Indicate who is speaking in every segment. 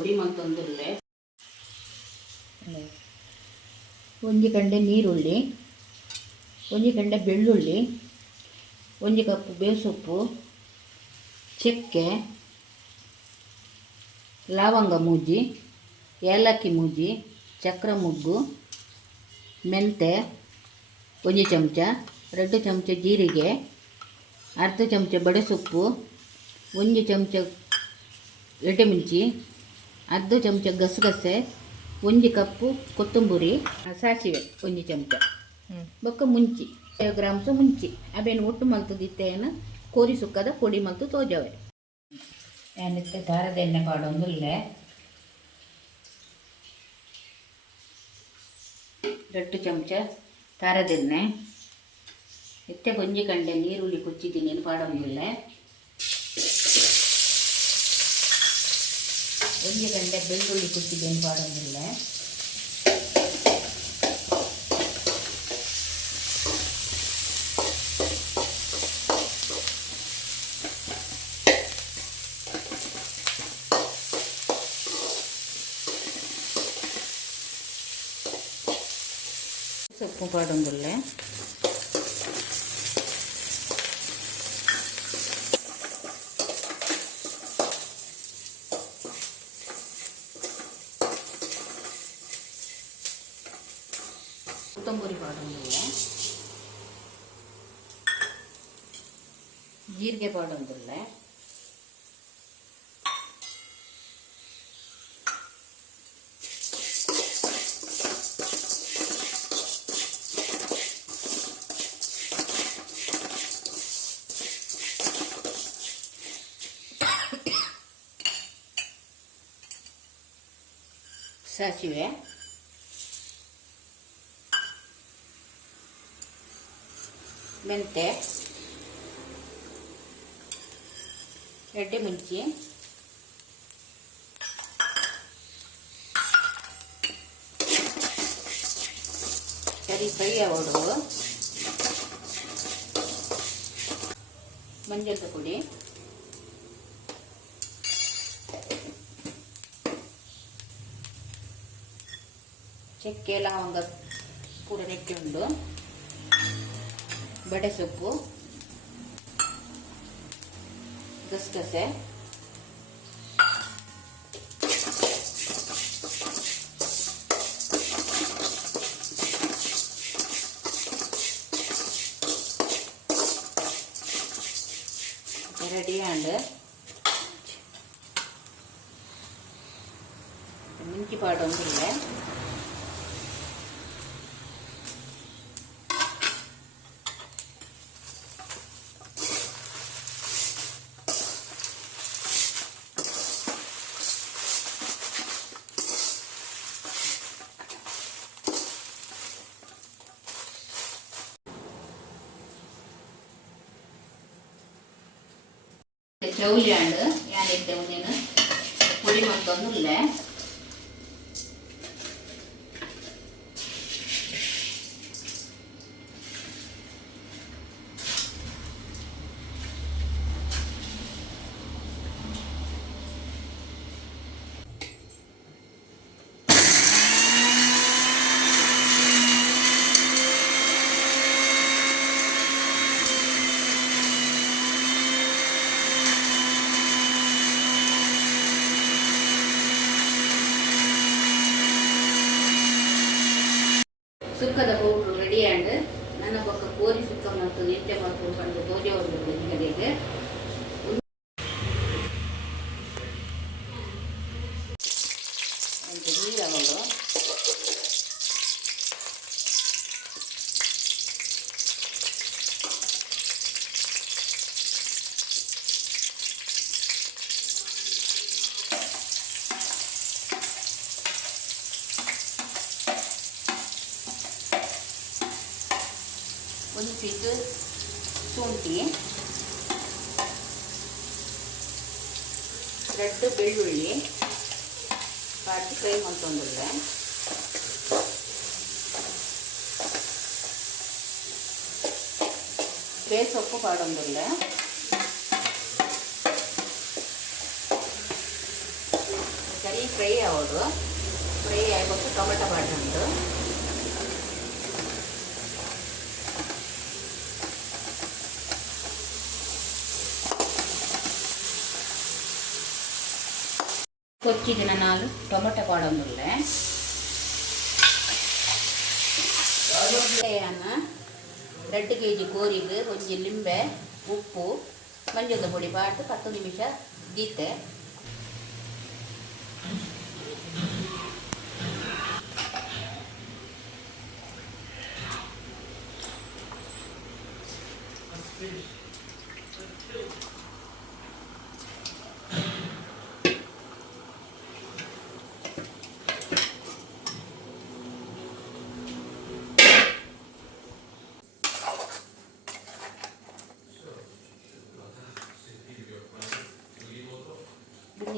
Speaker 1: ಹೊಡಿಮಂತಂದಿರಲಿ ಒಂದು ಕಂಡೆ ನೀರುಳ್ಳಿ ಒಂದು ಕಂಡೆ ಬೆಳ್ಳುಳ್ಳಿ ಒಂದು ಕಪ್ ಬೇಸೊಪ್ಪು ಚಕ್ಕೆ ಲವಂಗ ಮೂಜಿ ಏಲಕ್ಕಿ ಮೂಜಿ ಚಕ್ರ ಮುಗ್ಗು ಮೆಂತೆ ಒಂದು ಚಮಚ ಎರಡು ಚಮಚ ಜೀರಿಗೆ ಅರ್ಧ ಚಮಚ ಬಡೆಸೊಪ್ಪು ಒಂದು ಚಮಚ ಎಟೆಮಿಂಚಿ ಅರ್ಧ ಚಮಚ ಗಸಗಸೆ ಒಂದು ಕಪ್ಪು ಕೊತ್ತಂಬರಿ ಸಾಸಿವೆ ಒಂದು ಚಮಚ ಬೊಕ್ಕ ಮುಂಚಿ ಗ್ರಾಮ್ಸ ಮುಂಚಿ ಅವೇನು ಒಟ್ಟು ಮಲ್ತದಿತ್ತೇನ ಕೋರಿ ಸುಕ್ಕದ ಪೊಡಿ ಮಲ್ತು ತೋಜವೆ ಏನಕ್ಕೆ ಖಾರದ ಎಣ್ಣೆ ಕಾಡೊಂದು ಇಲ್ಲೇ ದೊಡ್ಡ ಚಮಚ ಖಾರದೆಣ್ಣೆ ಎತ್ತೆ ಗೊಂಜಿ ಕಂಡೆ ನೀರುಳ್ಳಿ ಕುಚ್ಚಿದ್ದೀನಿ ಪಾಡೊಂದಿಲ್ಲ வெளிய கண்ட பெல்லுள்ளி குத்தி வேணும் பாடங்கள்ல உப்பு பாடங்கள்ல புத்தம்பொரி பாடம்பில்லை ஈர்கை பாடம்பில்லை சாசிவேன் ಮೆಂತೆ ரெட்டு மிஞ்சி சரி பெரிய ஓடு மஞ்சள் பொடி ಚಕ್ಕೆ ಲವಂಗ ಕೂಡ ನೆಟ್ಟಿ ಉಂಟು ಬಡೆ ಸೊಪ್ಪು ಗಸಗಸೆ ரெடியாண்டு மிஞ்சி பாடு வந்துருங்க സ്റ്റൗവിലാണ് ഞാനിട്ട് മുന്നിന്ന് പുളി മൊത്തമൊന്നുമില്ലേ ಸುಕ್ಕದ ಹೋಗ್ರು ರೆಡಿ ನನ್ನ ಪಕ್ಕ ಕೋರಿ ಸುಕ್ಕ ಮತ್ತು ನಿತ್ಯ ಮತ್ತು ಕಂಡು ಪೂಜೆ ಒಂದು मीठ ಶುಂಠಿ ரெண்டு ಬೆಳ್ಳುಳ್ಳಿ பாட்டு ஃப்ரை பண்ணிட்டு வந்துடுறேன் பேசொப்பு பாடு வந்துடுறேன் ಸರಿ ಫ್ರೈ ಆಗೋದು ಫ್ರೈ ಆಗೋದು ಟೊಮೆಟೊ ಬಾಟು ಕೊಚ್ಚಿದ್ದೀನಿ ನಾನು ಟೊಮೆಟೊ ಕೊಡೋಂಗಿಲ್ಲ ரெண்டு கேஜி கோரிக்கு கொஞ்சம் லிம்பை உப்பு மஞ்சள் பொடி பாட்டு பத்து நிமிஷம் கீத்தை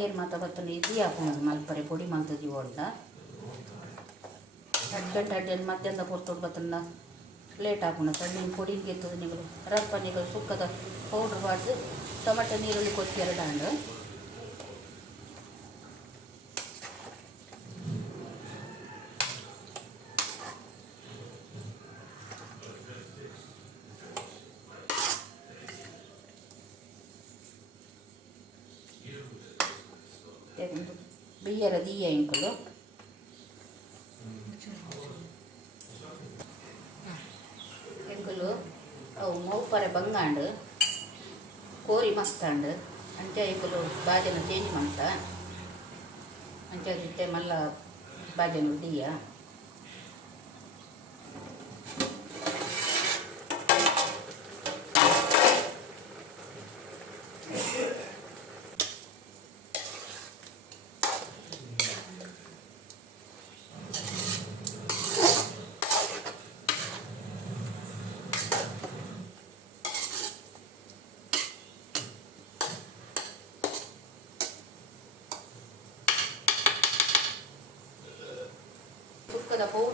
Speaker 1: ಏನು ಮಾತಾಡತ್ತೆ ಇದು ಯಾಕೆ ಮಲ್ಪರೆ ಪುಡಿ ಮಂತದಿ ಹೊಡ್ದ ಅಡ್ಗಂಟ ಅಡ್ಡಲ್ಲಿ ಮಧ್ಯಾಹ್ನ ಹೊರತು ಬತ್ತನ್ನ ಲೇಟ್ ಹಾಕೋಣ ತಣ್ಣಿನ ಪುಡಿ ಗೆತ್ತದ ನೀವು ರಪ್ಪ ನೀವು ಸುಕ್ಕದ ಪೌಡ್ರ್ ಮಾಡಿದು ಟೊಮೆಟೊ ನೀರುಳ್ಳಿ ಕೊಟ್ಟು ಎರಡು ಹಣ್ಣು ತೆಗೆದು ಬಿಯ್ಯರ ದೀಯ ಇಂಕಲು ಎಂಕಲು ಅವು ಮೌಪರ ಬಂಗಾಂಡು ಕೋರಿ ಮಸ್ತಾಂಡು ಅಂಚ ಎಂಕಲು ಬಾಜನ ಚೇಂಜ್ ಮಾಡ್ತಾ ಅಂಚ ಜೊತೆ ಮಲ್ಲ ಬಾಜನ ದೀಯ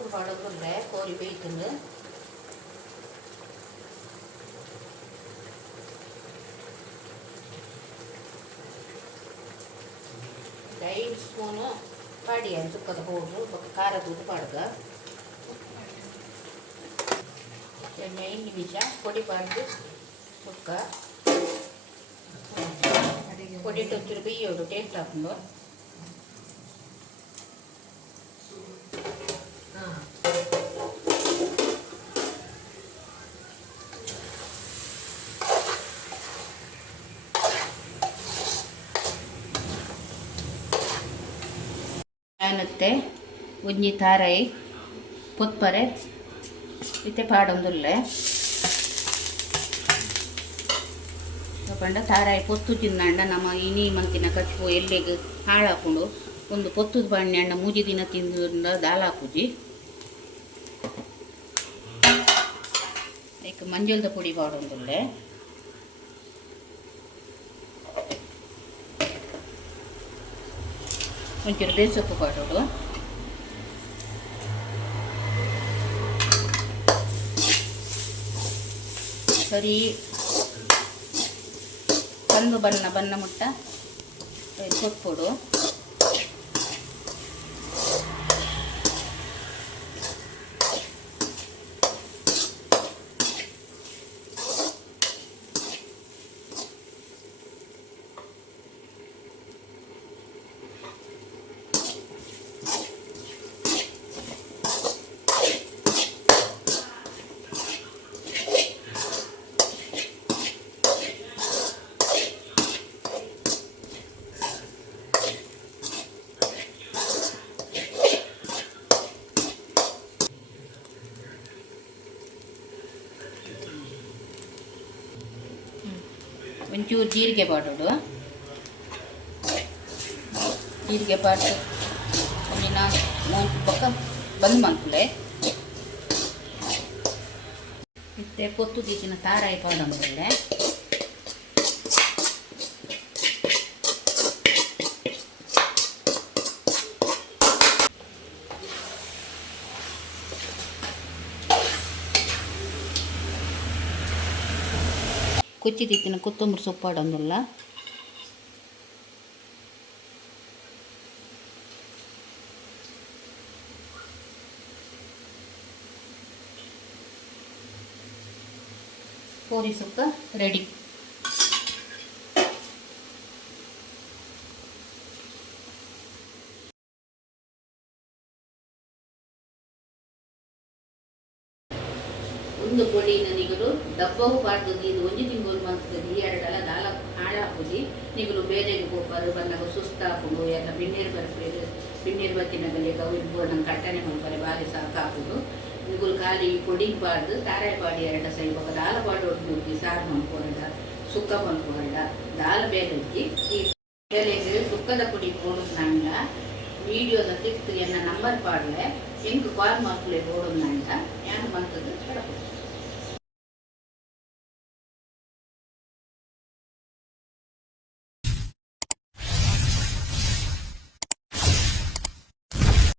Speaker 1: ഒരു മുളകുണ്ട് കോരി വെയിട്ടുണ്ട് ಐದು ಸ್ಪೂನು ಪಾಡಿ ತುಪ್ಪದ ಪೌಡ್ರು ಖಾರದ ಉದ್ದು ಪಾಡ್ದು ಎಣ್ಣೆ ಹಿಂಡಿ ಬೀಜ ಪುಡಿ ಪಾಡ್ದು ತುಕ್ಕ ಪುಡಿ ಟೊಚ್ಚಿರು ಬೇಯೋದು ಟೇಸ್ಟ್ ಹಾಕೊಂಡು ಇತ್ತೆ ಒಂಜಿ ತಾರಾಯಿ ಪೊತ್ಪರೆ ಇತ್ತೆ ಪಾಡೊಂದುಲ್ಲೆ ಪಂಡ ತಾರಾಯಿ ಪೊತ್ತು ತಿನ್ನಂಡ ನಮ್ಮ ಇನಿ ಮಂತಿನ ಕಚ್ಚು ಎಲ್ಲಿಗೆ ಹಾಳಾಕೊಂಡು ಒಂದು ಪೊತ್ತು ಬಾಣಿ ಅಣ್ಣ ಮೂಜಿ ದಿನ ತಿಂದ ದಾಲಾಕುಜಿ ಈಗ ಮಂಜಲ್ದ ಪುಡಿ ಪಾಡೊಂದುಲ್ಲೆ ಒಂಚೂರು ಬೇಸೊಪ್ಪು ಕೊಡೋಡು ಸರಿ ಕಂದು ಬಣ್ಣ ಬಣ್ಣ ಮುಟ್ಟ ಸೊಪ್ಪುಡು ಒಂಚೂರು ಜೀರಿಗೆ ಬಾಡೋಡು ಜೀರಿಗೆ ಬಾಡು ಒಂದಿನ ಪಕ್ಕ ಬಂದ್ ಮಾಡ್ಕೊಳ್ಳೆ ಮತ್ತು ಪೊತ್ತು ದೀಚಿನ ತಾರಾಯಿ ಪಾಡ ಮೇಲೆ கொச்சி தீத்தின கொத்தமரி சொப்பாடு வந்துடல போரி சொப்பை ரெடி ಒಂದು ಕೋಳಿನ ನಿಗರು ದಬ್ಬವು ಪಾಡ್ದದಿ ಇದು ಒಂಜಿ ತಿಂಗಳು ಮಂತದಿ ಎರಡಲ್ಲ ನಾಲ್ಕು ಹಾಳಾಪುಜಿ ನಿಗರು ಬೇನೆಗೆ ಹೋಗ್ಬಾರು ಬಂದಾಗ ಸುಸ್ತಾಪುಡು ಯಾಕ ಬಿಣ್ಣೀರು ಬರ್ಬೇರು ಬಿಣ್ಣೀರು ಬತ್ತಿನಾಗಲಿ ಇಬ್ಬರು ನಂಗೆ ಕಟ್ಟನೆ ಮಾಡ್ತಾರೆ ಬಾರಿ ಸಾಕಾಪುಡು ನಿಗುರು ಖಾಲಿ ಕೊಡಿ ಪಾಡ್ದು ತಾರಾಯಿ ಪಾಡಿ ಎರಡ ಸೈ ಹೋಗ ದಾಲ ಪಾಡು ಒಟ್ಟು ನುಗ್ಗಿ ಸಾರು ಮನ್ಕೊಂಡ ಸುಕ್ಕ ಮನ್ಕೊಂಡ ದಾಲ ಬೇಲುಜ್ಜಿ ಈ ಬೇರೆ ಸುಕ್ಕದ ಪುಡಿ ಕೊಡು ನಂಗ ವಿಡಿಯೋದ ತಿಕ್ತು ಎನ್ನ ನಂಬರ್ ಪಾಡ್ಲೆ ಹೆಂಗೆ ಕಾಲ್ ಮಾಡ್ಕೊಳ್ಳಿ ಬೋಡು ನಂಟ ಏನು ಮಾಡ್ತದೆ ಹೇಳ್ಬೋದು